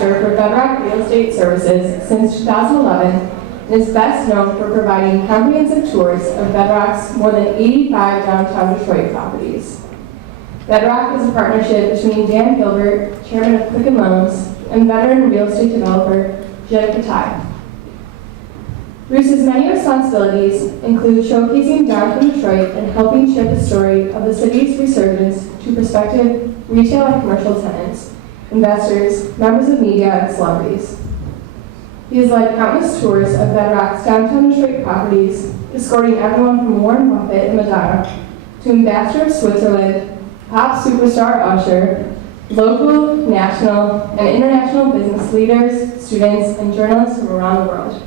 ambassador for Bedrock Real Estate Services since 2011 and is best known for providing comprehensive tours of Bedrock's more than 85 downtown Detroit properties. Bedrock is a partnership between Dan Gilbert, chairman of Quicken Loans, and veteran real estate developer Jim Katai. Bruce's many responsibilities include showcasing downtown Detroit and helping share the story of the city's resurgence to prospective retail and commercial tenants, investors, members of media, and celebrities. He has led countless tours of Bedrock's downtown Detroit properties, escorting everyone from Warren Buffett and Madonna to Ambassador of Switzerland, pop superstar Usher, local, national, and international business leaders, students, and journalists from around the world.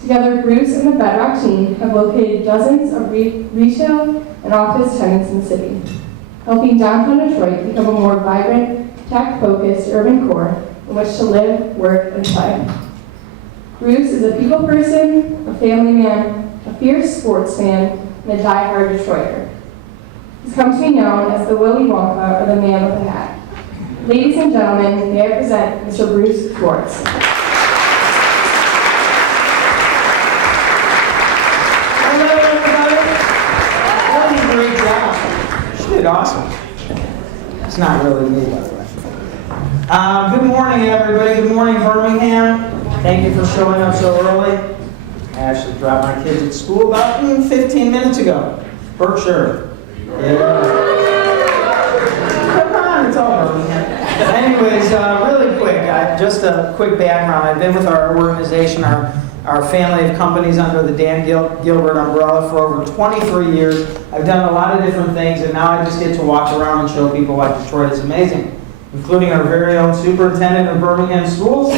Together, Bruce and the Bedrock team have located dozens of retail and office tenants in the city, helping downtown Detroit become a more vibrant, tech-focused urban core in which to live, work, and play. Bruce is a people person, a family man, a fierce sports fan, and a die-hard Detroiter. He's come to be known as the Willy Wonka or the man with a hat. Ladies and gentlemen, may I present Mr. Bruce Schwartz. Great job. She did awesome. It's not really me, by the way. Good morning, everybody. Good morning, Birmingham. Thank you for showing up so early. I actually dropped my kids at school about 15 minutes ago. Berkshire. Yeah. Come on, it's all Birmingham. Anyways, really quick, just a quick background. I've been with our organization, our family of companies under the Dan Gilbert umbrella for over 23 years. I've done a lot of different things, and now I just get to walk around and show people why Detroit is amazing, including our very own superintendent of Birmingham schools.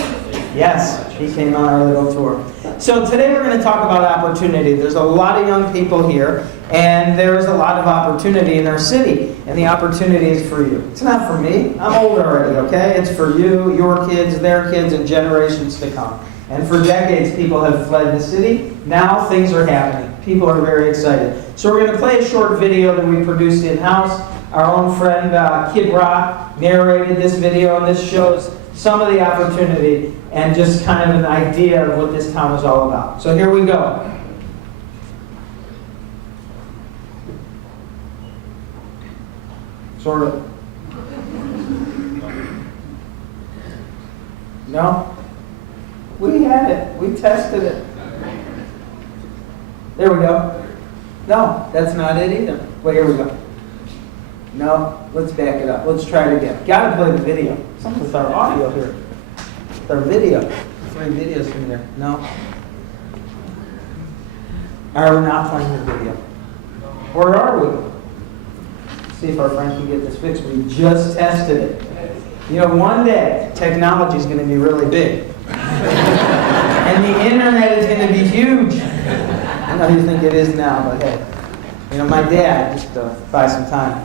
Yes, he came on our little tour. So today we're going to talk about opportunity. There's a lot of young people here, and there's a lot of opportunity in our city, and the opportunity is for you. It's not for me. I'm old already, okay? It's for you, your kids, their kids, and generations to come. And for decades, people have fled the city. Now things are happening. People are very excited. So we're going to play a short video that we produced in-house. Our own friend Kid Rock narrated this video, and this shows some of the opportunity and just kind of an idea of what this town is all about. So here we go. Sort of. No? We had it. We tested it. There we go. No, that's not it either. Wait, here we go. No, let's back it up. Let's try it again. Gotta play the video. Something with our audio here. With our video. 3 videos from there. No. We're not playing the video. Where are we? Let's see if our friend can get this fixed. We just tested it. You know, one day, technology is going to be really big. And the internet is going to be huge. I know you think it is now, but hey. You know, my dad, just to buy some time,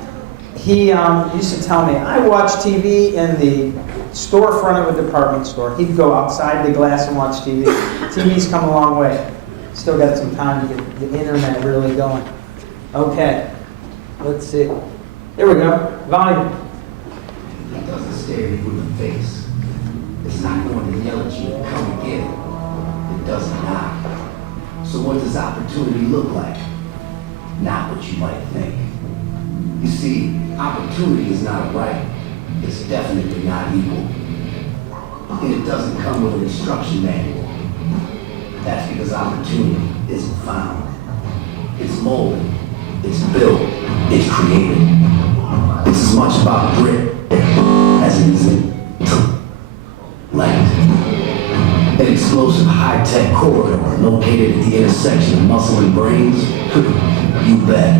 he used to tell me, I watch TV in the storefront of a department store. He'd go outside the glass and watch TV. TV's come a long way. Still got some time to get the internet really going. Okay, let's see. Here we go, volume. It doesn't stare you in the face. It's not going to yell at you to come and get it. It doesn't knock. So what does opportunity look like? Not what you might think. You see, opportunity is not a right. It's definitely not equal. And it doesn't come with an instruction manual. That's because opportunity isn't found. It's molded, it's built, it's created. It's as much about grit as it is intellect. An explosive high-tech corridor located at the intersection of muscle and brains? You bet.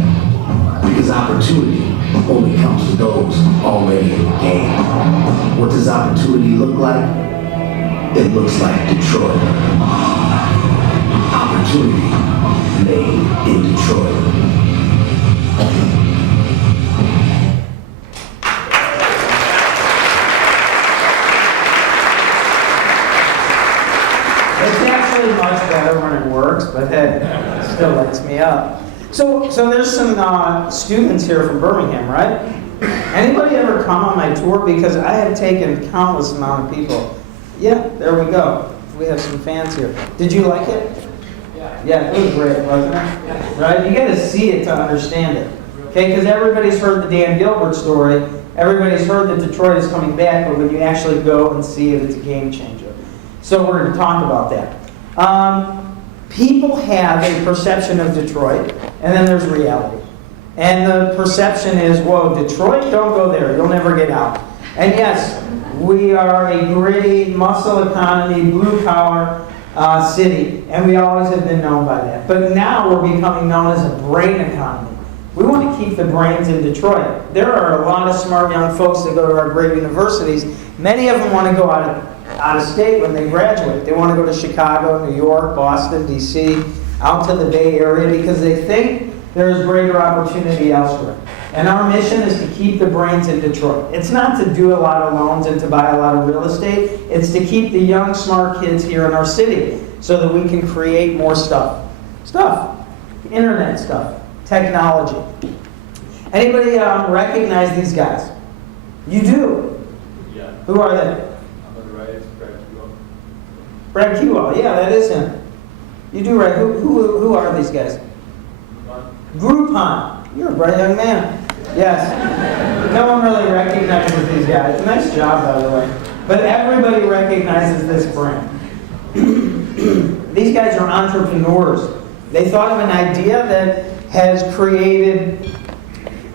Because opportunity only comes to those already in the game. What does opportunity look like? It looks like Detroit. Opportunity made in Detroit. It's actually much better when it works, but hey, it still lights me up. So there's some students here from Birmingham, right? Anybody ever come on my tour? Because I have taken countless amount of people. Yeah, there we go. We have some fans here. Did you like it? Yeah, it was great, wasn't it? Right? You got to see it to understand it. Okay, because everybody's heard the Dan Gilbert story. Everybody's heard that Detroit is coming back, but when you actually go and see it, it's a game changer. So we're going to talk about that. People have a perception of Detroit, and then there's reality. And the perception is, whoa, Detroit, don't go there. You'll never get out. And yes, we are a great muscle economy, blue-collar city, and we always have been known by that. But now we're becoming known as a brain economy. We want to keep the brains in Detroit. There are a lot of smart young folks that go to our great universities. Many of them want to go out of state when they graduate. They want to go to Chicago, New York, Boston, D.C., out to the Bay Area because they think there's greater opportunity elsewhere. And our mission is to keep the brains in Detroit. It's not to do a lot of loans and to buy a lot of real estate. It's to keep the young, smart kids here in our city so that we can create more stuff. Internet stuff. Technology. Anybody recognize these guys? You do? Yeah. Who are they? On the right, it's Brad Kewell. Brad Kewell, yeah, that is him. You do right. Who are these guys? Groupon. You're a bright young man. Yes. No one really recognizes these guys. Nice job, by the way. But everybody recognizes this brand. These guys are entrepreneurs. They thought of an idea that has created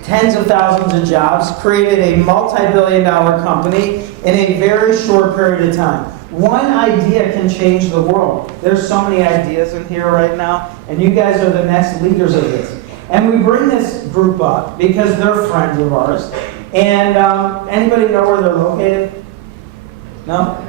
tens of thousands of jobs, created a multi-billion-dollar company in a very short period of time. One idea can change the world. There's so many ideas in here right now, and you guys are the next leaders of this. And we bring this group up because they're friends of ours. And anybody know where they're located? No?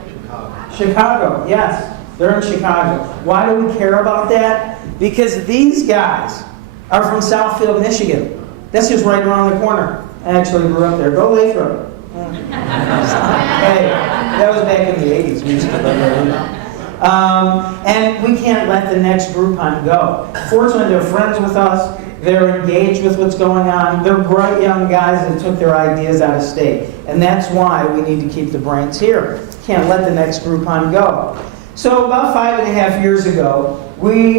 Chicago, yes. They're in Chicago. Why do we care about that? Because these guys are from Southfield, Michigan. That's just right around the corner. I actually grew up there. Go Lathrop. Hey, that was back in the 80s. We used to live there, you know. And we can't let the next Groupon go. Fortunately, they're friends with us. They're engaged with what's going on. They're bright young guys that took their ideas out of state. And that's why we need to keep the brains here. Can't let the next Groupon go. So about 5.5 years ago,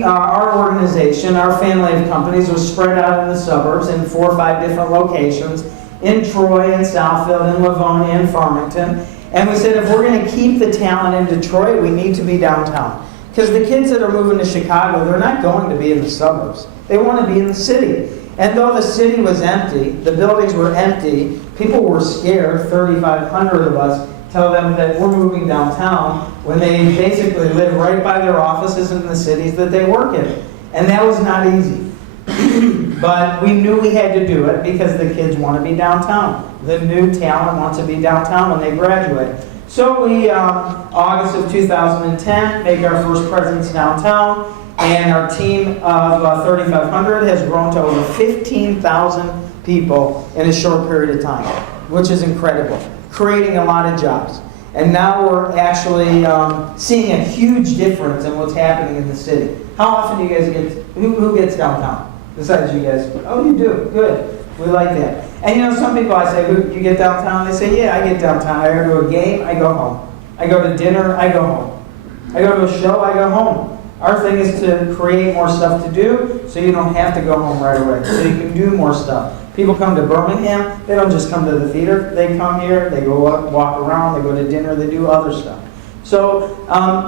our organization, our family of companies, was spread out in the suburbs in 4 or 5 different locations, in Troy, in Southfield, in Livonia, and Farmington. And we said, if we're going to keep the talent in Detroit, we need to be downtown. Because the kids that are moving to Chicago, they're not going to be in the suburbs. They want to be in the city. And though the city was empty, the buildings were empty, people were scared, 3,500 of us, tell them that we're moving downtown when they basically live right by their offices in the cities that they work in. And that was not easy. But we knew we had to do it because the kids want to be downtown. The new talent wants to be downtown when they graduate. So we, August of 2010, make our first presence downtown, and our team of 3,500 has grown to over 15,000 people in a short period of time, which is incredible, creating a lot of jobs. And now we're actually seeing a huge difference in what's happening in the city. How often do you guys get, who gets downtown? Besides you guys? Oh, you do, good. We like that. And you know, some people I say, you get downtown? They say, yeah, I get downtown. I go to a game, I go home. I go to dinner, I go home. I go to a show, I go home. Our thing is to create more stuff to do so you don't have to go home right away, so you can do more stuff. People come to Birmingham, they don't just come to the theater, they come here, they go up, walk around, they go to dinner, they do other stuff. So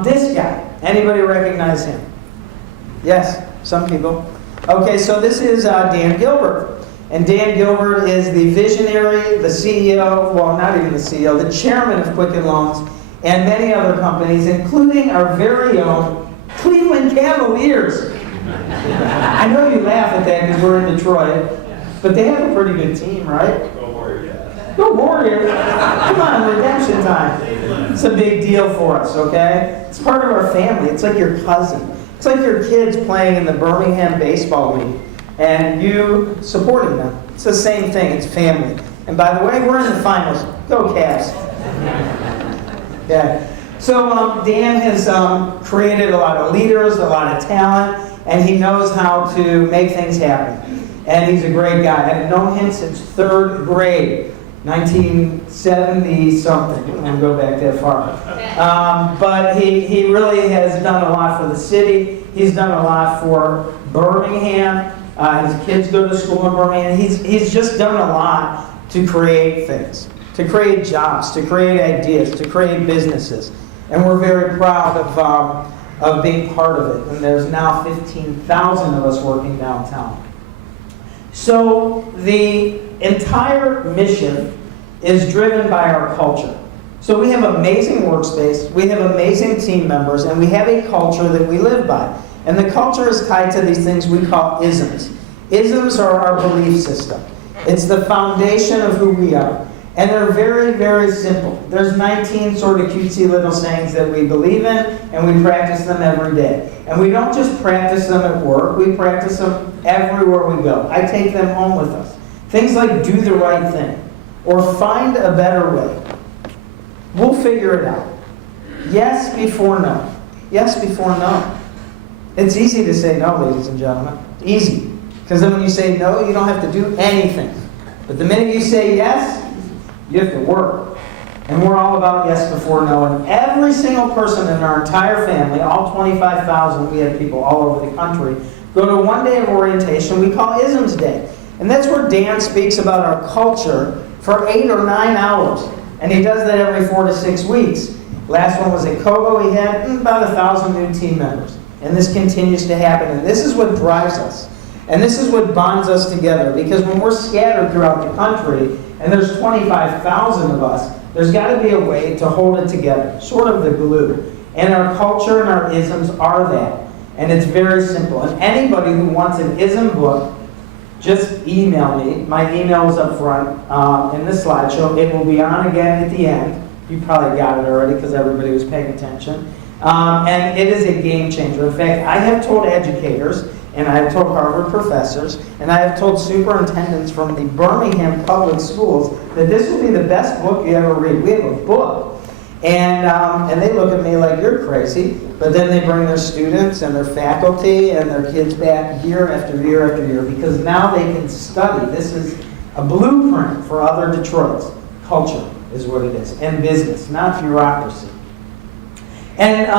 this guy, anybody recognize him? Yes, some people. Okay, so this is Dan Gilbert. And Dan Gilbert is the visionary, the CEO, well, not even the CEO, the chairman of Quicken Loans and many other companies, including our very own Cleveland Cavaliers. I know you laugh at that because we're in Detroit, but they have a pretty good team, right? Go Warriors. Go Warriors! Come on, redemption time. It's a big deal for us, okay? It's part of our family. It's like your cousin. It's like your kids playing in the Birmingham Baseball League and you supporting them. It's the same thing. It's family. And by the way, we're in the finals. Go Cavs. Yeah. So Dan has created a lot of leaders, a lot of talent, and he knows how to make things happen. And he's a great guy. I've known him since 3rd grade. 1970 something. I'm going to go back that far. But he really has done a lot for the city. He's done a lot for Birmingham. His kids go to school in Birmingham. He's just done a lot to create things, to create jobs, to create ideas, to create businesses. And we're very proud of being part of it. And there's now 15,000 of us working downtown. So the entire mission is driven by our culture. So we have amazing workspace, we have amazing team members, and we have a culture that we live by. And the culture is tied to these things we call isms. Isms are our belief system. It's the foundation of who we are. And they're very, very simple. There's 19 sort of cutesy little sayings that we believe in, and we practice them every day. And we don't just practice them at work, we practice them everywhere we go. I take them home with us. Things like do the right thing, or find a better way. We'll figure it out. Yes before no. Yes before no. It's easy to say no, ladies and gentlemen. Easy. Because then when you say no, you don't have to do anything. But the minute you say yes, you have to work. And we're all about yes before no. And every single person in our entire family, all 25,000, we have people all over the country, go to one day of orientation we call Isms Day. And that's where Dan speaks about our culture for 8 or 9 hours. And he does that every 4 to 6 weeks. Last one was at Kobo. He had about 1,000 new team members. And this continues to happen. And this is what drives us. And this is what bonds us together. Because when we're scattered throughout the country, and there's 25,000 of us, there's got to be a way to hold it together, sort of the glue. And our culture and our isms are that. And it's very simple. And anybody who wants an ism book, just email me. My email is up front in the slideshow. It will be on again at the end. You probably got it already because everybody was paying attention. And it is a game changer. In fact, I have told educators, and I have told Harvard professors, and I have told superintendents from the Birmingham public schools that this will be the best book you ever read. We have a book. And they look at me like, you're crazy. But then they bring their students and their faculty and their kids back year after year after year because now they can study. This is a blueprint for other Detroits. Culture is what it is. And business, not bureaucracy. And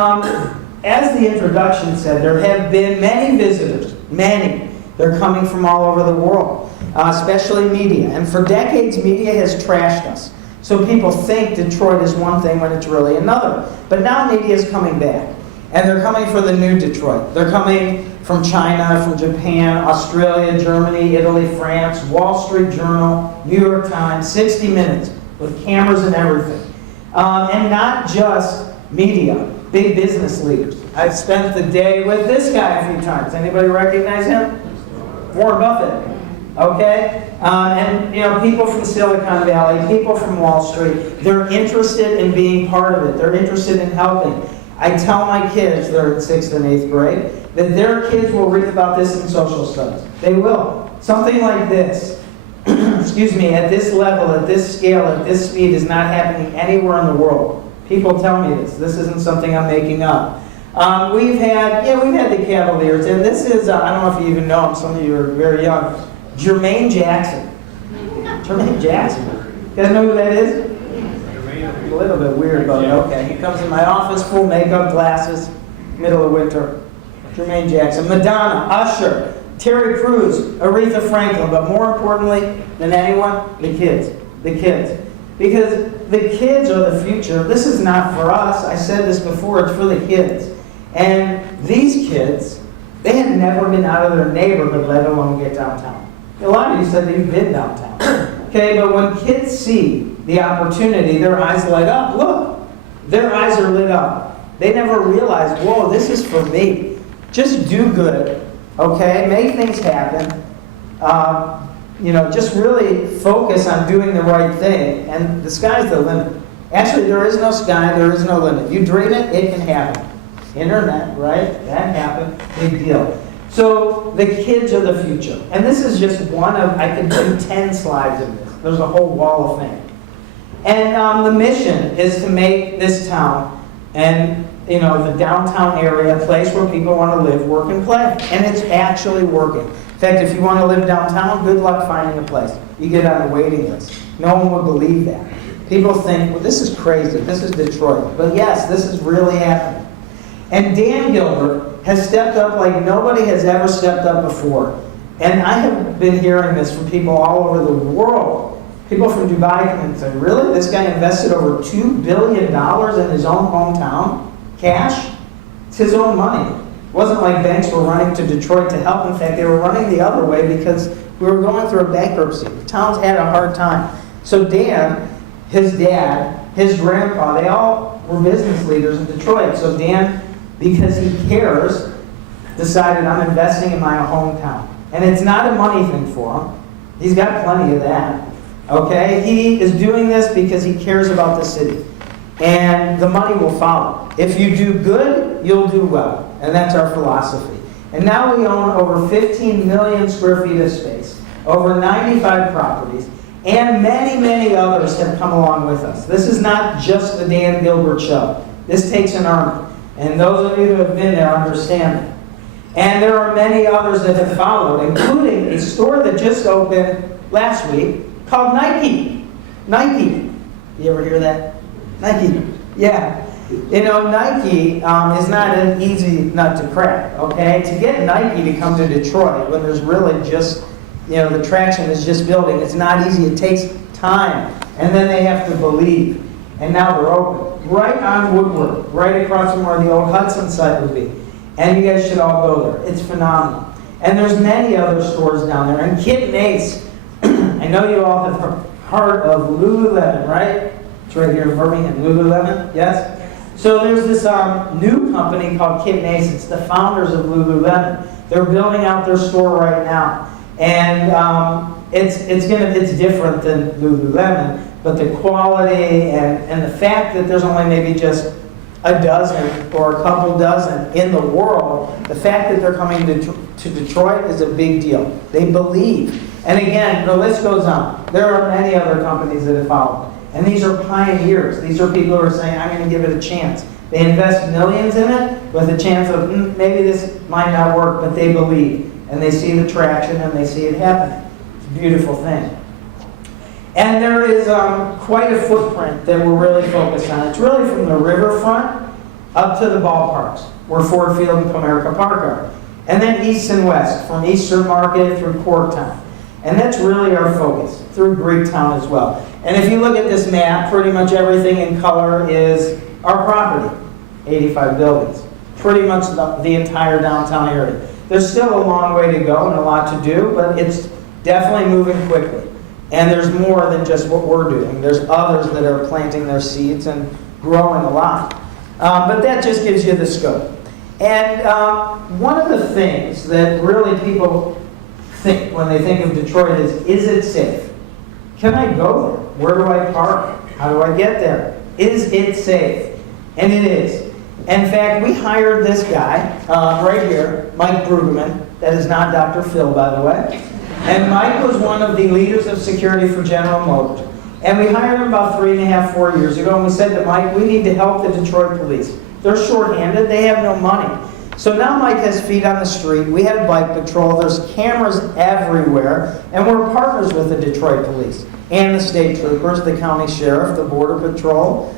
as the introduction said, there have been many visitors, many. They're coming from all over the world, especially media. And for decades, media has trashed us. So people think Detroit is one thing when it's really another. But now media is coming back. And they're coming for the new Detroit. They're coming from China, from Japan, Australia, Germany, Italy, France, Wall Street Journal, New York Times, 60 Minutes, with cameras and everything. And not just media, big business leaders. I've spent the day with this guy a few times. Anybody recognize him? Warren Buffett. Okay? And people from Silicon Valley, people from Wall Street, they're interested in being part of it. They're interested in helping. I tell my kids, they're in 6th and 8th grade, that their kids will read about this in social studies. They will. Something like this, excuse me, at this level, at this scale, at this speed is not happening anywhere in the world. People tell me this. This isn't something I'm making up. We've had the Cavaliers, and this is, I don't know if you even know him, some of you are very young, Jermaine Jackson. Jermaine Jackson. You guys know who that is? A little bit weird, but okay. He comes in my office, full makeup, glasses, middle of winter. Jermaine Jackson. Madonna, Usher, Terry Crews, Aretha Franklin, but more importantly than anyone, the kids. The kids. Because the kids are the future. This is not for us. I said this before, it's for the kids. And these kids, they had never been out of their neighborhood, let alone get downtown. A lot of you said that you've been downtown. Okay, but when kids see the opportunity, their eyes light up. Look, their eyes are lit up. They never realize, whoa, this is for me. Just do good, okay? Make things happen. Just really focus on doing the right thing, and the sky's the limit. Actually, there is no sky, there is no limit. You dream it, it can happen. Internet, right? That happened. Big deal. So the kids are the future. And this is just one of, I could do 10 slides of this. There's a whole wall of fame. And the mission is to make this town and the downtown area a place where people want to live, work, and play. And it's actually working. In fact, if you want to live downtown, good luck finding a place. You get on a waiting list. No one would believe that. People think, well, this is crazy. This is Detroit. But yes, this is really happening. And Dan Gilbert has stepped up like nobody has ever stepped up before. And I have been hearing this from people all over the world. People from Dubai come and say, really? This guy invested over $2 billion in his own hometown? Cash? It's his own money. It wasn't like banks were running to Detroit to help. In fact, they were running the other way because we were going through a bankruptcy. The town's had a hard time. So Dan, his dad, his grandpa, they all were business leaders in Detroit. So Dan, because he cares, decided I'm investing in my hometown. And it's not a money thing for him. He's got plenty of that. Okay? He is doing this because he cares about the city. And the money will follow. If you do good, you'll do well. And that's our philosophy. And now we own over 15 million square feet of space, over 95 properties, and many, many others have come along with us. This is not just the Dan Gilbert show. This takes an army. And those of you who have been there understand it. And there are many others that have followed, including a store that just opened last week called Nike. Nike. You ever hear that? Nike. Yeah. You know, Nike is not an easy nut to crack, okay? To get Nike to come to Detroit when there's really just, you know, the traction is just building, it's not easy. It takes time. And then they have to believe. And now they're open. Right on Woodward, right across from where the old Hudson site would be. And you guys should all go there. It's phenomenal. And there's many other stores down there. And Kit and Ace, I know you all have heard of Lululemon, right? It's right here in Birmingham. Lululemon, yes? So there's this new company called Kit and Ace. It's the founders of Lululemon. They're building out their store right now. And it's different than Lululemon, but the quality and the fact that there's only maybe just a dozen or a couple dozen in the world, the fact that they're coming to Detroit is a big deal. They believe. And again, the list goes on. There are many other companies that have followed. And these are pioneers. These are people who are saying, I'm going to give it a chance. They invest millions in it with a chance of, maybe this might not work, but they believe. And they see the traction and they see it happening. It's a beautiful thing. And there is quite a footprint that we're really focused on. It's really from the riverfront up to the ballparks, where Ford Field and Comerica Park are. And then east and west, from Eastern Market through Corktown. And that's really our focus, through Greektown as well. And if you look at this map, pretty much everything in color is our property. 85 buildings. Pretty much the entire downtown area. There's still a long way to go and a lot to do, but it's definitely moving quickly. And there's more than just what we're doing. There's others that are planting their seeds and growing a lot. But that just gives you the scope. And one of the things that really people think when they think of Detroit is it safe? Can I go there? Where do I park? How do I get there? Is it safe? And it is. In fact, we hired this guy right here, Mike Brueggemann. That is not Dr. Phil, by the way. And Mike was one of the leaders of security for General Motors. And we hired him about 3.5, 4 years ago, and we said to Mike, we need to help the Detroit police. They're shorthanded, they have no money. So now Mike has feet on the street, we have bike patrol, there's cameras everywhere, and we're partners with the Detroit police and the state troopers, the county sheriff, the border patrol,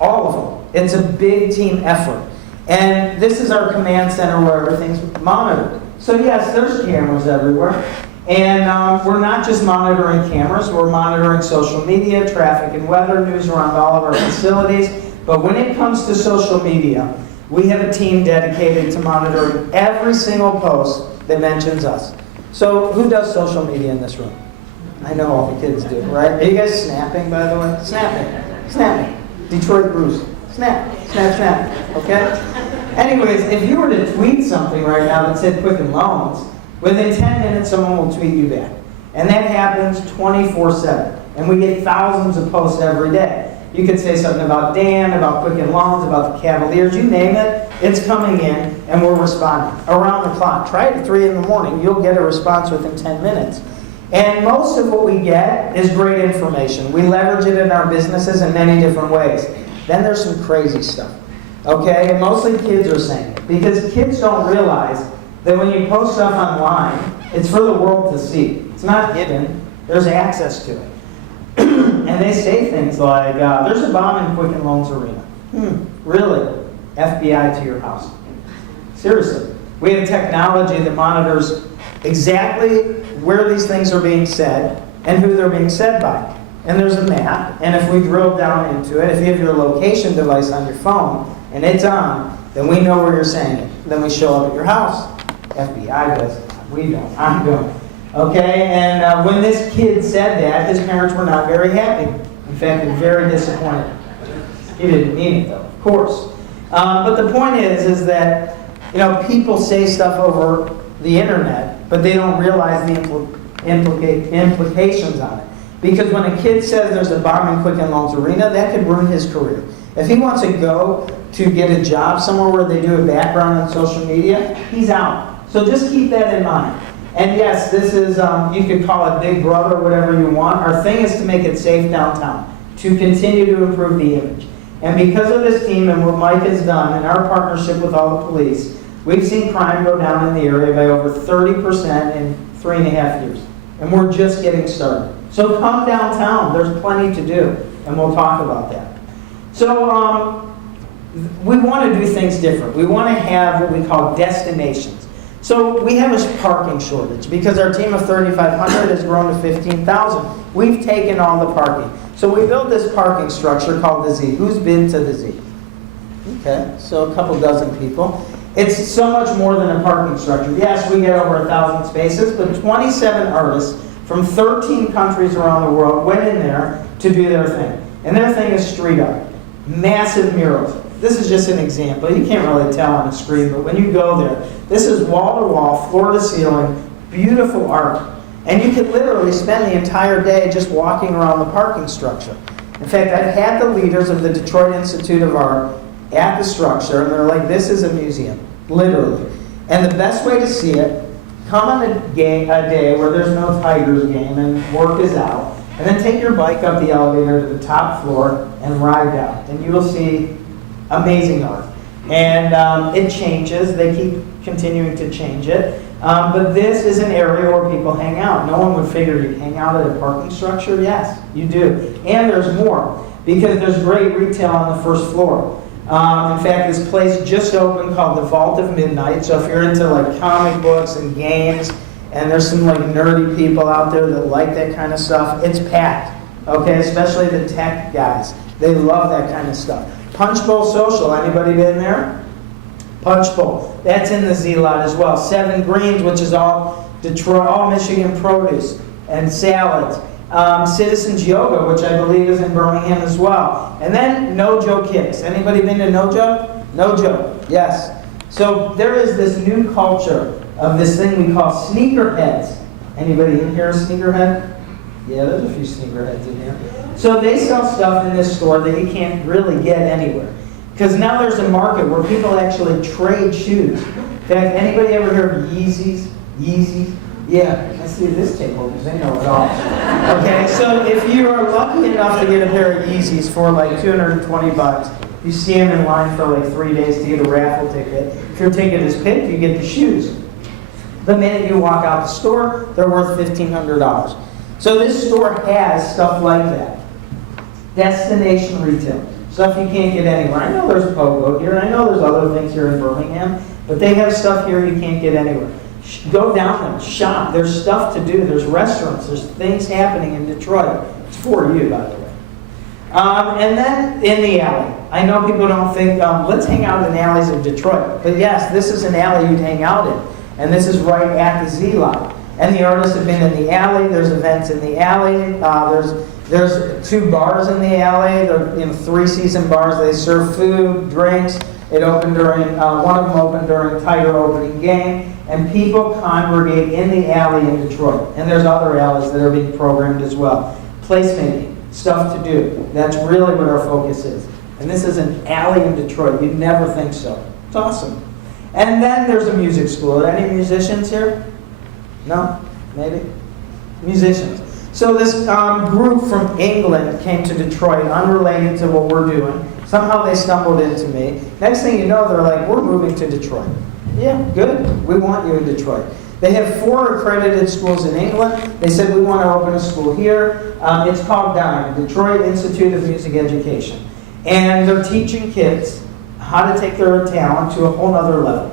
all of them. It's a big team effort. And this is our command center where everything's monitored. So yes, there's cameras everywhere. And we're not just monitoring cameras, we're monitoring social media, traffic and weather, news around all of our facilities. But when it comes to social media, we have a team dedicated to monitoring every single post that mentions us. So who does social media in this room? I know all the kids do, right? Are you guys snapping, by the way? Snapping. Snapping. Detroit Bruce. Snap. Snap, snap. Okay? Anyways, if you were to tweet something right now that said Quicken Loans, within 10 minutes someone will tweet you back. And that happens 24/7. And we get thousands of posts every day. You could say something about Dan, about Quicken Loans, about the Cavaliers, you name it, it's coming in and we're responding around the clock. Try it at 3 in the morning, you'll get a response within 10 minutes. And most of what we get is great information. We leverage it in our businesses in many different ways. Then there's some crazy stuff. Okay, and mostly kids are saying it. Because kids don't realize that when you post stuff online, it's for the world to see. It's not hidden, there's access to it. And they say things like, there's a bomb in Quicken Loans Arena. Really? FBI to your house. Seriously. We have technology that monitors exactly where these things are being said and who they're being said by. And there's a map, and if we drill down into it, if you have your location device on your phone and it's on, then we know where you're saying it. Then we show up at your house. FBI does. We don't. I don't. Okay? And when this kid said that, his parents were not very happy. In fact, they're very disappointed. He didn't mean it, though, of course. But the point is that, people say stuff over the internet, but they don't realize the implications on it. Because when a kid says there's a bomb in Quicken Loans Arena, that could ruin his career. If he wants to go to get a job somewhere where they do a background on social media, he's out. So just keep that in mind. And yes, this is, you could call it Big Brother, whatever you want. Our thing is to make it safe downtown, to continue to improve the image. And because of this team and what Mike has done and our partnership with all the police, we've seen crime go down in the area by over 30% in 3.5 years. And we're just getting started. So come downtown, there's plenty to do, and we'll talk about that. So we want to do things different. We want to have what we call destinations. So we have a parking shortage because our team of 3,500 has grown to 15,000. We've taken all the parking. So we built this parking structure called the Z. Who's been to the Z? Okay, so a couple dozen people. It's so much more than a parking structure. Yes, we get over 1,000 spaces, but 27 artists from 13 countries around the world went in there to do their thing. And their thing is street art. Massive murals. This is just an example. You can't really tell on a screen, but when you go there, this is wall-to-wall, floor-to-ceiling, beautiful art. And you could literally spend the entire day just walking around the parking structure. In fact, I've had the leaders of the Detroit Institute of Art at the structure, and they're like, this is a museum, literally. And the best way to see it, come on a day where there's no Tigers game and work is out, and then take your bike up the elevator to the top floor and ride down. And you will see amazing art. And it changes. They keep continuing to change it. But this is an area where people hang out. No one would figure you'd hang out at a parking structure. Yes, you do. And there's more, because there's great retail on the first floor. In fact, this place just opened called the Vault of Midnight. So if you're into like comic books and games, and there's some like nerdy people out there that like that kind of stuff, it's packed. Okay, especially the tech guys. They love that kind of stuff. Punch Bowl Social, anybody been there? Punch Bowl, that's in the Z lot as well. 7 Greens, which is all Detroit, all Michigan produce and salads. Citizens Yoga, which I believe is in Birmingham as well. And then No-Joe Kicks. Anybody been to No-Joe? No-Joe, yes. So there is this new culture of this thing we call sneakerheads. Anybody in here a sneakerhead? Yeah, there's a few sneakerheads in here. So they sell stuff in this store that you can't really get anywhere. Because now there's a market where people actually trade shoes. In fact, anybody ever heard of Yeezys? Yeezys? Yeah, I see this table because they know it all. Okay, so if you are lucky enough to get a pair of Yeezys for like 220 bucks, you see them in line for like 3 days to get a raffle ticket. If your ticket is picked, you get the shoes. The minute you walk out the store, they're worth $1,500. So this store has stuff like that. Destination retail. Stuff you can't get anywhere. I know there's Pogo here, I know there's other things here in Birmingham, but they have stuff here you can't get anywhere. Go down there, shop. There's stuff to do. There's restaurants. There's things happening in Detroit. It's for you, by the way. And then in the alley. I know people don't think, let's hang out in the alleys of Detroit. But yes, this is an alley you'd hang out in. And this is right at the Z lot. And the artists have been in the alley. There's events in the alley. There's 2 bars in the alley. They're 3-season bars. They serve food, drinks. It opened during, one of them opened during Tiger opening game. And people congregate in the alley in Detroit. And there's other alleys that are being programmed as well. Placemaking, stuff to do. That's really what our focus is. And this is an alley in Detroit. You'd never think so. It's awesome. And then there's a music school. Are any musicians here? No? Maybe? Musicians. So this group from England came to Detroit, unrelated to what we're doing. Somehow they stumbled into me. Next thing you know, they're like, we're moving to Detroit. Yeah, good. We want you in Detroit. They have 4 accredited schools in England. They said, we want to open a school here. It's called DIME, Detroit Institute of Music Education. And they're teaching kids how to take their talent to a whole nother level.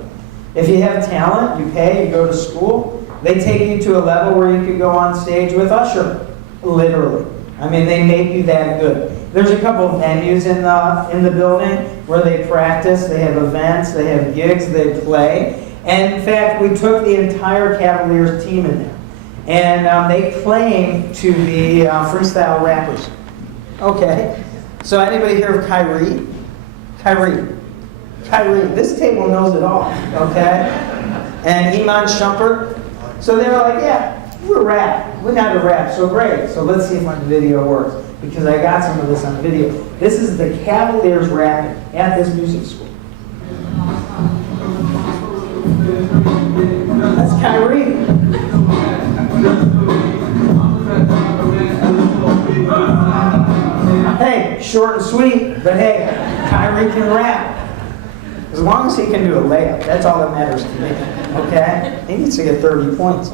If you have talent, you pay, you go to school, they take you to a level where you could go on stage with Usher, literally. I mean, they make you that good. There's a couple of venues in the building where they practice, they have events, they have gigs, they play. And in fact, we took the entire Cavaliers team in there. And they claim to be freestyle rappers. Okay. So anybody hear of Kyrie? Kyrie. This table knows it all, okay? And Iman Shumpert. So they were like, yeah, we're rap. We got to rap, so great. So let's see if my video works, because I got some of this on video. This is the Cavaliers rapping at this music school. That's Kyrie. Hey, short and sweet, but hey, Kyrie can rap. As long as he can do a layup, that's all that matters to me, okay? He needs to get 30 points.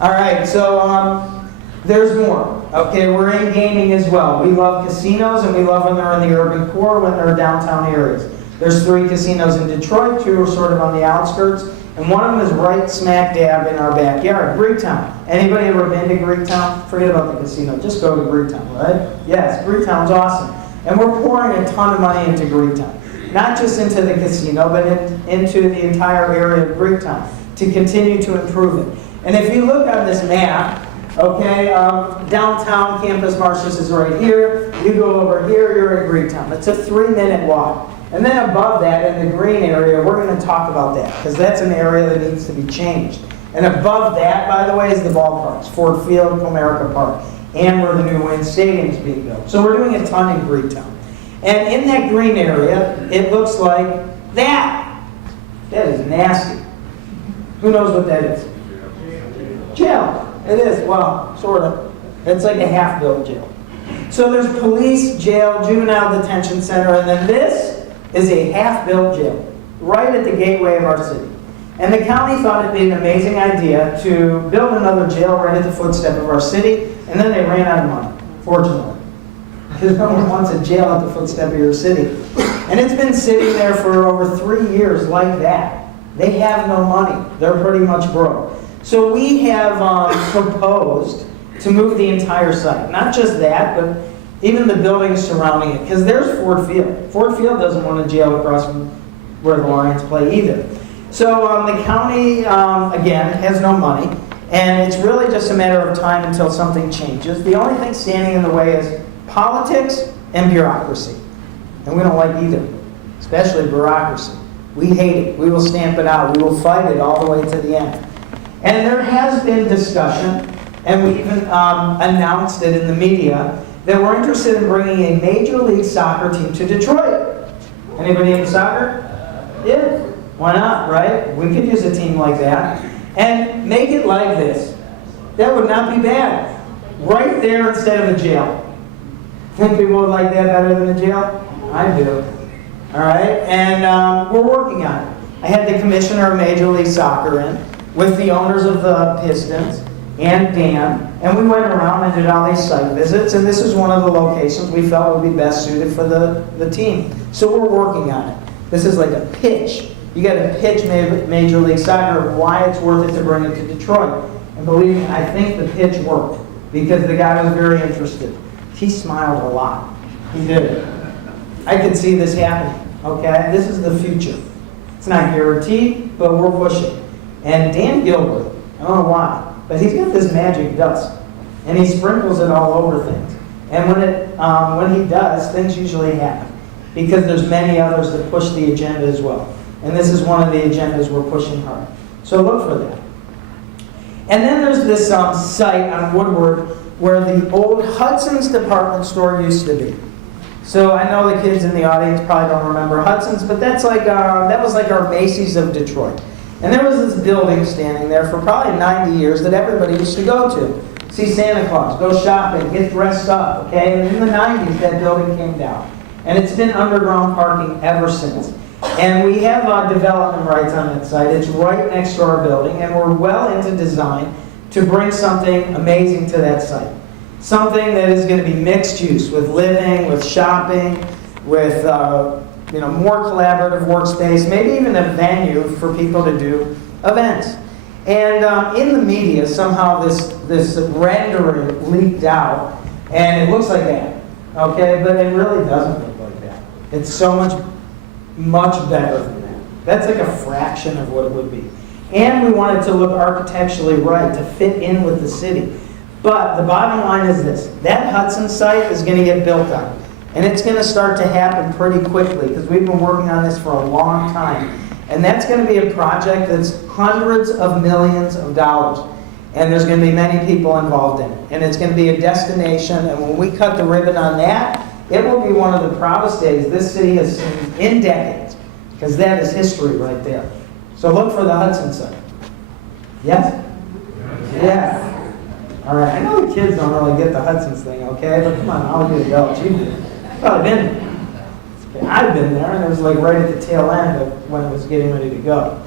All right, so there's more, okay? We're in gaming as well. We love casinos, and we love when they're in the urban core, when they're downtown areas. There's 3 casinos in Detroit, 2 are sort of on the outskirts, and one of them is right smack dab in our backyard, Greektown. Anybody ever been to Greektown? Forget about the casino, just go to Greektown, right? Yes, Greektown's awesome. And we're pouring a ton of money into Greektown. Not just into the casino, but into the entire area of Greektown to continue to improve it. And if you look on this map, okay, downtown Campus Martius is right here. You go over here, you're in Greektown. It's a 3-minute walk. And then above that, in the green area, we're going to talk about that, because that's an area that needs to be changed. And above that, by the way, is the ballparks, Ford Field, Comerica Park, and where the new Wayne Stadium is being built. So we're doing a ton in Greektown. And in that green area, it looks like that. That is nasty. Who knows what that is? Jail. It is, well, sort of. It's like a half-built jail. So there's police, jail, juvenile detention center, and then this is a half-built jail, right at the gateway of our city. And the county thought it'd be an amazing idea to build another jail right at the footstep of our city, and then they ran out of money, fortunately. Because no one wants a jail at the footstep of your city. And it's been sitting there for over 3 years like that. They have no money. They're pretty much broke. So we have proposed to move the entire site. Not just that, but even the buildings surrounding it. Because there's Ford Field. Ford Field doesn't want a jail across from where the Lions play either. So the county, again, has no money. And it's really just a matter of time until something changes. The only thing standing in the way is politics and bureaucracy. And we don't like either, especially bureaucracy. We hate it. We will stamp it out. We will fight it all the way to the end. And there has been discussion, and we even announced it in the media, that we're interested in bringing a Major League Soccer team to Detroit. Anybody into soccer? Yeah. Why not, right? We could use a team like that. And make it like this. That would not be bad. Right there instead of a jail. Think people would like that better than a jail? I do. All right? And we're working on it. I had the commissioner of Major League Soccer in with the owners of the Pistons and Dan, and we went around and did all these site visits, and this is one of the locations we felt would be best suited for the team. So we're working on it. This is like a pitch. You got to pitch Major League Soccer of why it's worth it to bring it to Detroit. And believe me, I think the pitch worked because the guy was very interested. He smiled a lot. He did. I could see this happening, okay? This is the future. It's not guaranteed, but we're pushing. And Dan Gilbert, I don't know why, but he's got this magic dust. And he sprinkles it all over things. And when he does, things usually happen. Because there's many others that push the agenda as well. And this is one of the agendas we're pushing hard. So look for that. And then there's this site on Woodward where the old Hudson's department store used to be. So I know the kids in the audience probably don't remember Hudson's, but that's like that was like our Macy's of Detroit. And there was this building standing there for probably 90 years that everybody used to go to. See Santa Claus, go shopping, get dressed up, okay? And in the 90s, that building came down. And it's been underground parking ever since. And we have development rights on that site. It's right next to our building, and we're well into design to bring something amazing to that site. something that is going to be mixed use with living, with shopping, with more collaborative workspace, maybe even a venue for people to do events. And in the media, somehow this rendering leaked out, and it looks like that, okay? But it really doesn't look like that. It's so much better than that. That's like a fraction of what it would be. And we want it to look architecturally right, to fit in with the city. But the bottom line is this: that Hudson site is going to get built on. And it's going to start to happen pretty quickly because we've been working on this for a long time. And that's going to be a project that's hundreds of millions of dollars. And there's going to be many people involved in it. And it's going to be a destination. And when we cut the ribbon on that, it will be one of the proudest days this city has seen in decades. Because that is history right there. So look for the Hudson site. Yes? Yeah. All right. I know the kids don't really get the Hudson's thing, okay? But come on, I'll get it out. You do. Well, I've been there. Okay, I've been there, and it was like right at the tail end of when it was getting ready to go.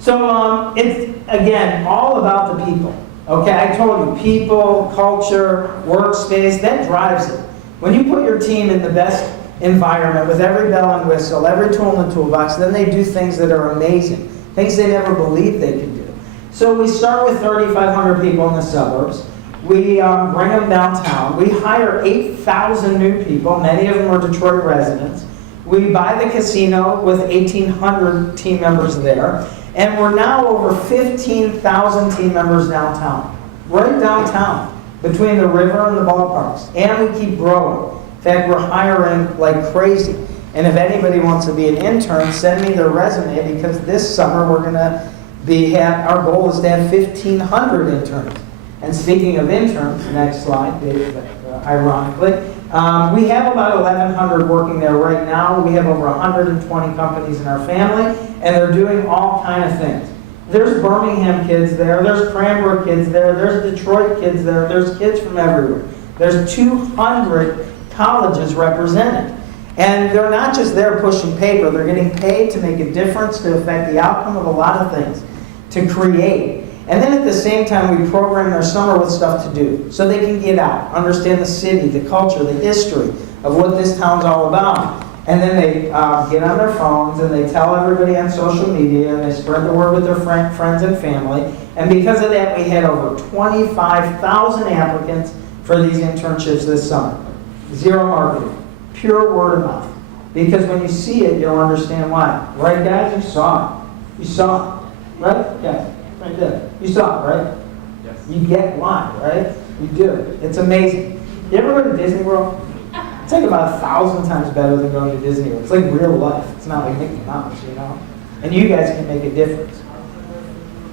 So it's, again, all about the people. Okay, I told you, people, culture, workspace, that drives it. When you put your team in the best environment with every bell and whistle, every tool in the toolbox, then they do things that are amazing, things they never believed they could do. So we start with 3,500 people in the suburbs. We bring them downtown. We hire 8,000 new people. Many of them are Detroit residents. We buy the casino with 1,800 team members there. And we're now over 15,000 team members downtown. Right downtown, between the river and the ballparks. And we keep growing. In fact, we're hiring like crazy. And if anybody wants to be an intern, send me their resume, because this summer we're going to our goal is to have 1,500 interns. And speaking of interns, next slide, ironically, we have about 1,100 working there right now. We have over 120 companies in our family, and they're doing all kinds of things. There's Birmingham kids there, there's Cranbrook kids there, there's Detroit kids there, there's kids from everywhere. There's 200 colleges represented. And they're not just there pushing paper, they're getting paid to make a difference, to affect the outcome of a lot of things, to create. And then at the same time, we program their summer with stuff to do, so they can get out, understand the city, the culture, the history of what this town's all about. And then they get on their phones and they tell everybody on social media, and they spread the word with their friends and family. And because of that, we had over 25,000 applicants for these internships this summer. Zero marketing, pure word of mouth. Because when you see it, you'll understand why. Right, guys? You saw it. You saw it. Right? Yeah. Right there. You saw it, right? Yes. You get why, right? You do. It's amazing. You ever go to Disney World? It's like about 1,000 times better than going to Disney World. It's like real life. It's not like Mickey Mouse, you know? And you guys can make a difference.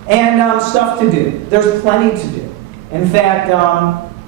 And stuff to do. There's plenty to do. In fact,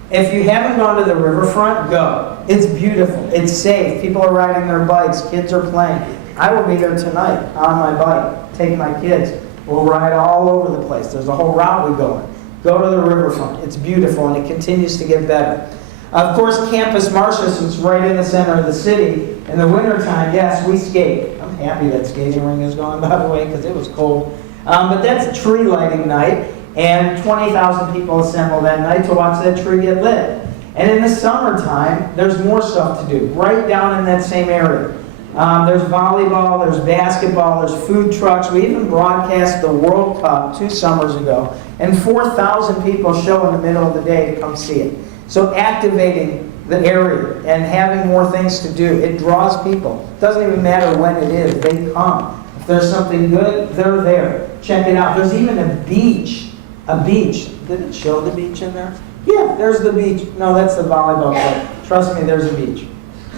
if you haven't gone to the riverfront, go. It's beautiful. It's safe. People are riding their bikes. Kids are playing. I will be there tonight on my bike, take my kids. We'll ride all over the place. There's a whole route we go on. Go to the riverfront. It's beautiful, and it continues to get better. Of course, Campus Martius is right in the center of the city. In the wintertime, yes, we skate. I'm happy that skating ring is gone, by the way, because it was cold. But that's a tree lighting night, and 20,000 people assemble that night to watch that tree get lit. And in the summertime, there's more stuff to do, right down in that same area. There's volleyball, there's basketball, there's food trucks. We even broadcast the World Cup 2 summers ago, and 4,000 people show in the middle of the day to come see it. So activating the area and having more things to do, it draws people. It doesn't even matter when it is, they come. If there's something good, they're there. Check it out. There's even a beach. A beach. Did it show the beach in there? Yeah, there's the beach. No, that's the volleyball court. Trust me, there's a beach.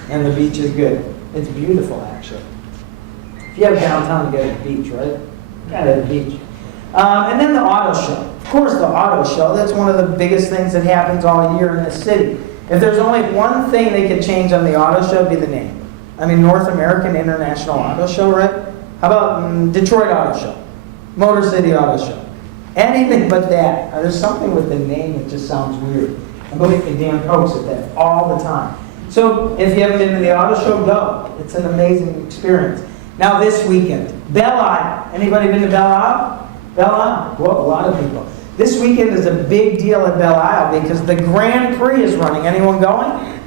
And the beach is good. It's beautiful, actually. If you have downtown, you got a beach, right? You got a beach. And then the auto show. Of course, the auto show. That's one of the biggest things that happens all year in this city. If there's only one thing they could change on the auto show, it'd be the name. I mean, North American International Auto Show, right? How about Detroit Auto Show? Motor City Auto Show? Anything but that. There's something with the name that just sounds weird. I'm going to Dan Cokes at that all the time. So if you haven't been to the auto show, go. It's an amazing experience. Now this weekend, Belle Isle. Anybody been to Belle Isle? Belle Isle? Well, a lot of people. This weekend is a big deal at Belle Isle because the Grand Prix is running. Anyone going?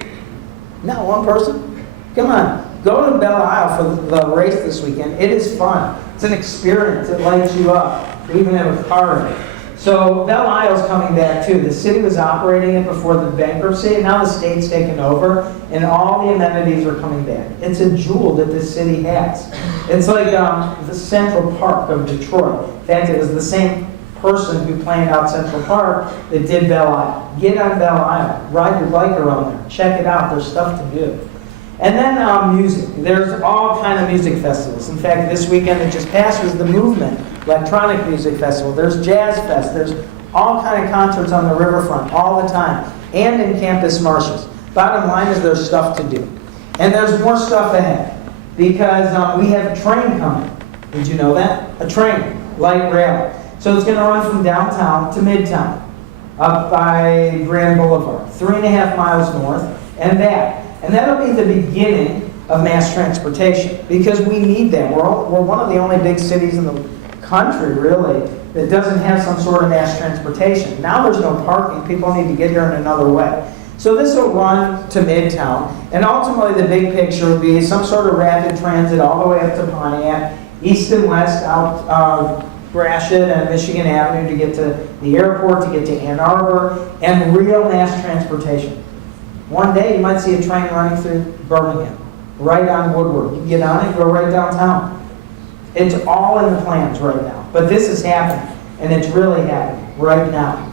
No, one person? Come on, go to Belle Isle for the race this weekend. It is fun. It's an experience. It lights you up. We even have a car in it. So Belle Isle is coming back too. The city was operating it before the bankruptcy, and now the state's taken over, and all the amenities are coming back. It's a jewel that this city has. It's like the Central Park of Detroit. In fact, it was the same person who planned out Central Park that did Belle Isle. Get on Belle Isle. Ride your bike around there. Check it out. There's stuff to do. And then music. There's all kind of music festivals. In fact, this weekend that just passed was the Movement Electronic Music Festival. There's Jazz Fest. There's all kind of concerts on the riverfront all the time, and in campus marshes. Bottom line is there's stuff to do. And there's more stuff ahead because we have a train coming. Did you know that? A train, light rail. So it's going to run from downtown to Midtown, up by Grand Boulevard, 3.5 miles north, and back. And that'll be the beginning of mass transportation because we need that. We're one of the only big cities in the country, really, that doesn't have some sort of mass transportation. Now there's no parking. People need to get here in another way. So this will run to Midtown, and ultimately the big picture would be some sort of rapid transit all the way up to Pontiac, east and west, out Gratiot and Michigan Avenue to get to the airport, to get to Ann Arbor, and real mass transportation. One day you might see a train running through Birmingham, right on Woodward. You get on it, go right downtown. It's all in the plans right now. But this is happening, and it's really happening right now.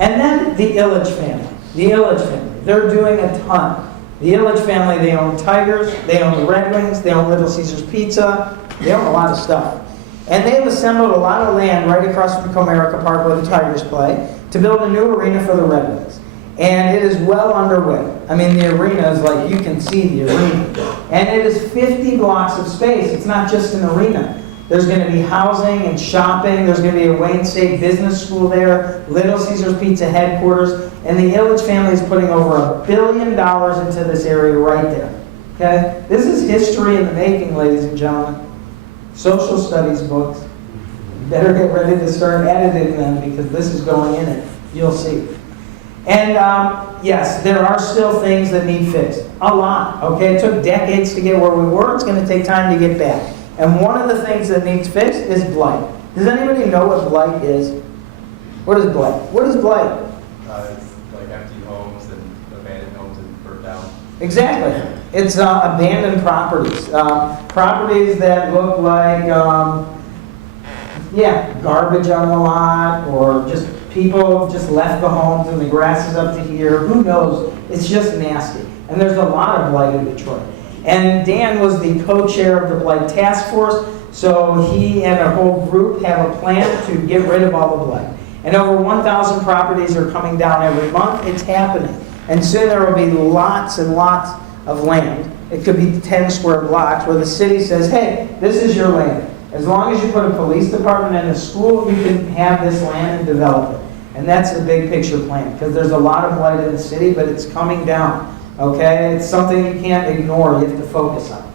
And then the Ilitch family. The Ilitch family. They're doing a ton. The Ilitch family, they own Tigers, they own the Red Wings, they own Little Caesars Pizza, they own a lot of stuff. And they've assembled a lot of land right across from Comerica Park where the Tigers play to build a new arena for the Red Wings. And it is well underway. I mean, the arena is like, you can see the arena. And it is 50 blocks of space. It's not just an arena. There's going to be housing and shopping. There's going to be a Wayne State Business School there, Little Caesars Pizza headquarters. And the Ilitch family is putting over $1 billion into this area right there. Okay? This is history in the making, ladies and gentlemen. Social studies books. You better get ready to start editing them because this is going in it. You'll see. And yes, there are still things that need fixed. A lot, okay? It took decades to get where we were. It's going to take time to get back. And one of the things that needs fixed is blight. Does anybody know what blight is? What is blight? What is blight? It's like empty homes and abandoned homes and burnt down. Exactly. It's abandoned properties. Properties that look like, garbage on the lot, or just people just left the homes and the grass is up to here. Who knows? It's just nasty. And there's a lot of blight in Detroit. And Dan was the co-chair of the Blight Task Force, so he and a whole group have a plan to get rid of all the blight. And over 1,000 properties are coming down every month. It's happening. And soon there will be lots and lots of land. It could be 10 square blocks where the city says, hey, this is your land. As long as you put a police department and a school, you can have this land and develop it. And that's the big picture plan, because there's a lot of blight in the city, but it's coming down. Okay? It's something you can't ignore. You have to focus on.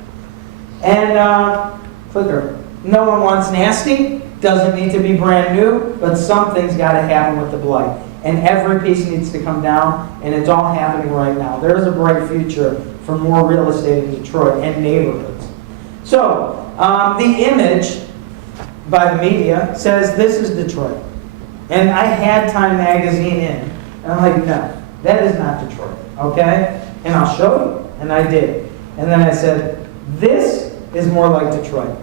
And clicker. No one wants nasty. Doesn't need to be brand new, but something's got to happen with the blight. And every piece needs to come down, and it's all happening right now. There's a bright future for more real estate in Detroit and neighborhoods. So, the image by the media says this is Detroit. And I had Time Magazine in, and I'm like, no, that is not Detroit, okay? And I'll show you, and I did. And then I said, this is more like Detroit.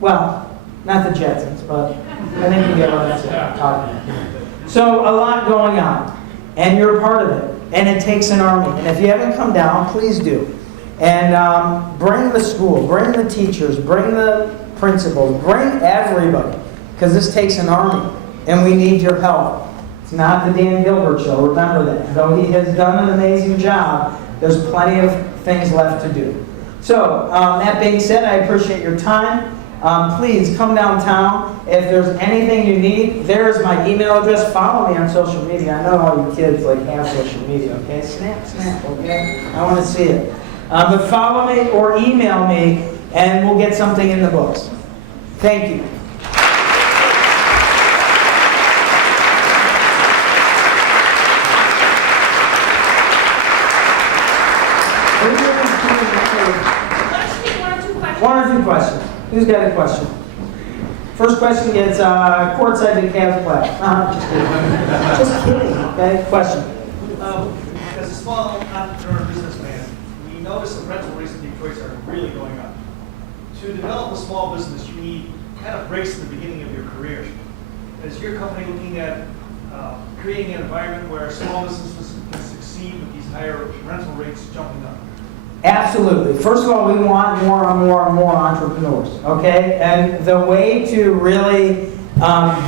Well, not the Jetsons, but I think you get what I'm talking about. So a lot going on, and you're a part of it, and it takes an army. And if you haven't come down, please do. And bring the school, bring the teachers, bring the principals, bring everybody, because this takes an army, and we need your help. It's not the Dan Gilbert show, remember that. Though he has done an amazing job, there's plenty of things left to do. So, that being said, I appreciate your time. Please come downtown. If there's anything you need, there's my email address. Follow me on social media. I know all you kids have social media, okay? Snap, okay? I want to see it. But follow me or email me, and we'll get something in the books. Thank you. one or two questions. Who's got a question? First question gets courtside to Cavs play. Just kidding. Just kidding, okay? Question. As a small entrepreneur businessman, we notice that rental rates in Detroit are really going up. To develop a small business, you need kind of breaks in the beginning of your career. Is your company looking at creating an environment where small businesses can succeed with these higher rental rates jumping up? Absolutely. First of all, we want more and more and more entrepreneurs, okay? And the way to really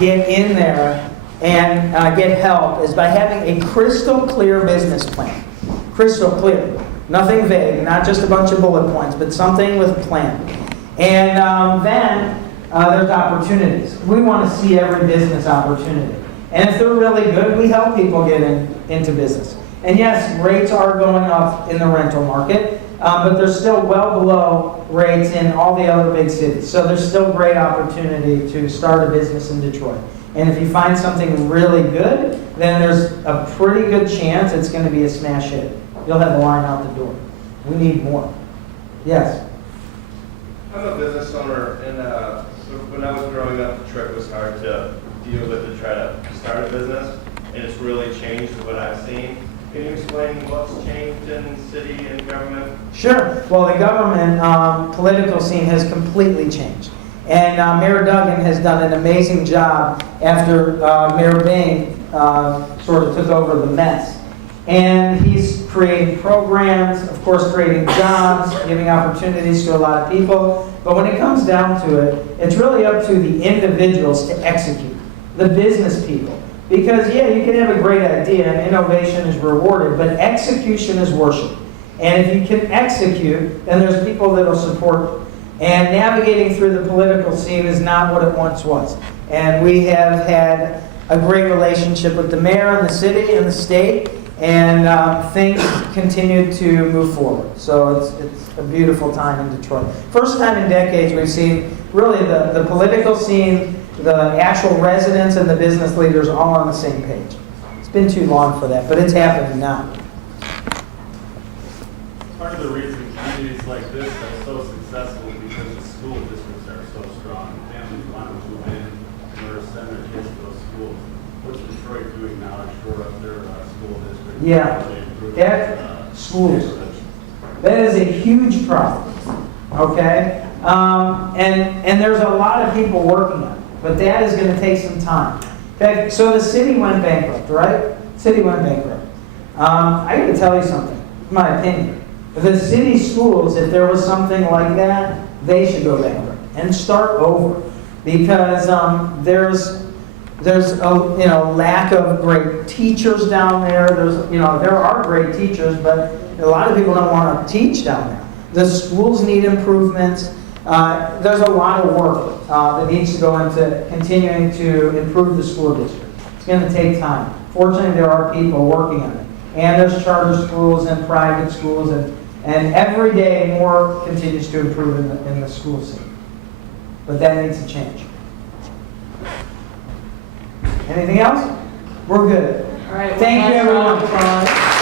get in there and get help is by having a crystal clear business plan. Crystal clear. Nothing vague, not just a bunch of bullet points, but something with a plan. And then there's opportunities. We want to see every business opportunity. And if they're really good, we help people get into business. And yes, rates are going up in the rental market, but they're still well below rates in all the other big cities. So there's still great opportunity to start a business in Detroit. And if you find something really good, then there's a pretty good chance it's going to be a smash hit. You'll have a line out the door. We need more. Yes? I'm a business owner, and when I was growing up, Detroit was hard to deal with to try to start a business, and it's really changed what I've seen. Can you explain what's changed in city and government? Sure. Well, the government political scene has completely changed. And Mayor Duggan has done an amazing job after Mayor Bing sort of took over the mess. And he's creating programs, of course, creating jobs, giving opportunities to a lot of people. But when it comes down to it, it's really up to the individuals to execute, the business people. Because, yeah, you can have a great idea and innovation is rewarded, but execution is worship. And if you can execute, then there's people that will support you. And navigating through the political scene is not what it once was. And we have had a great relationship with the mayor and the city and the state, and things continue to move forward. So it's a beautiful time in Detroit. First time in decades we've seen really the political scene, the actual residents and the business leaders all on the same page. It's been too long for that, but it's happening now. Part of the reason communities like this are so successful is because the school districts are so strong. Families want to move in or send their kids to those schools. What's Detroit doing now to shore up their school district? Yeah, schools. That is a huge problem, okay? And there's a lot of people working on it, but that is going to take some time. Okay, so the city went bankrupt, right? City went bankrupt. I got to tell you something, my opinion. The city schools, if there was something like that, they should go bankrupt and start over, because there's a lack of great teachers down there. There are great teachers, but a lot of people don't want to teach down there. The schools need improvements. There's a lot of work that needs to go into continuing to improve the school district. It's going to take time. Fortunately, there are people working on it. And there's charter schools and private schools, and every day more continues to improve in the school scene. But that needs to change. Anything else? We're good. All right. Thank you, one last round of everyone. applause.